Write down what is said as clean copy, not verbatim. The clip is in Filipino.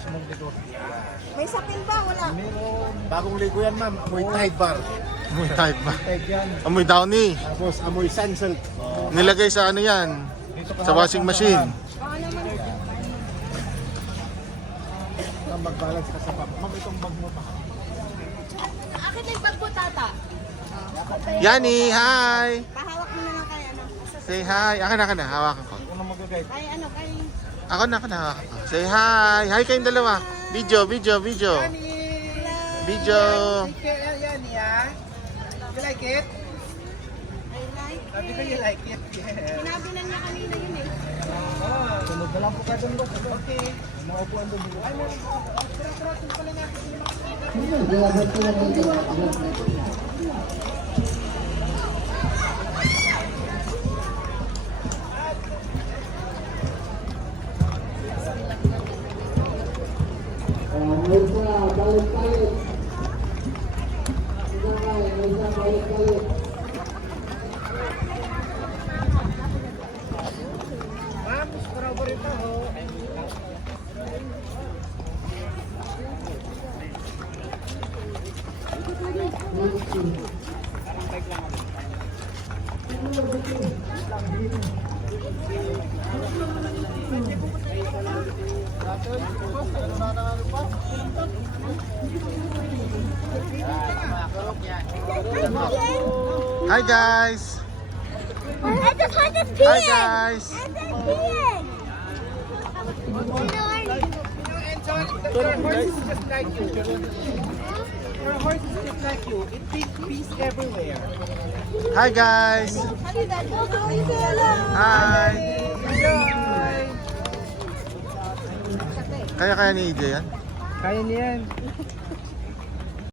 mismong likod. May sapin ba? Wala. Meron. Bagong ligo yan, ma'am. Amoy Tide Bar. Amoy type ba? Tide yan. Amoy downy. Tapos amoy Sunsilk. Nilagay sa ano yan? Dito ka Sa washing machine. Baka naman. Ma'am, mag-balance ka sa bag. Ma'am, itong bag mo pa. Akin na yung bag mo, tata. Yani, hi! Pahawak mo na lang kay ano. Say hi. Akin na. Hawakan ko. Kung mag-guide. Kay ano, kay... Ako na. Hawakan ko. Say hi. Hi kayong dalawa. Video. Hello. Video. Yan, yeah. You like it? I like Sabi ko you it. like it. Yeah. Sinabinan niya kanina yun eh. Sunod na lang po kayo doon. Okay. Maupuan doon. Ay, meron po. Tira-tira pala natin. Ma'am, strawberry pa ho. Hi guys. I just heard this Hi guys. peeing. Your horse is just like you. Your horse is just like you. It takes peace everywhere. Hi guys. Hi. Enjoy! Kaya ni EJ yan? Kaya niyan.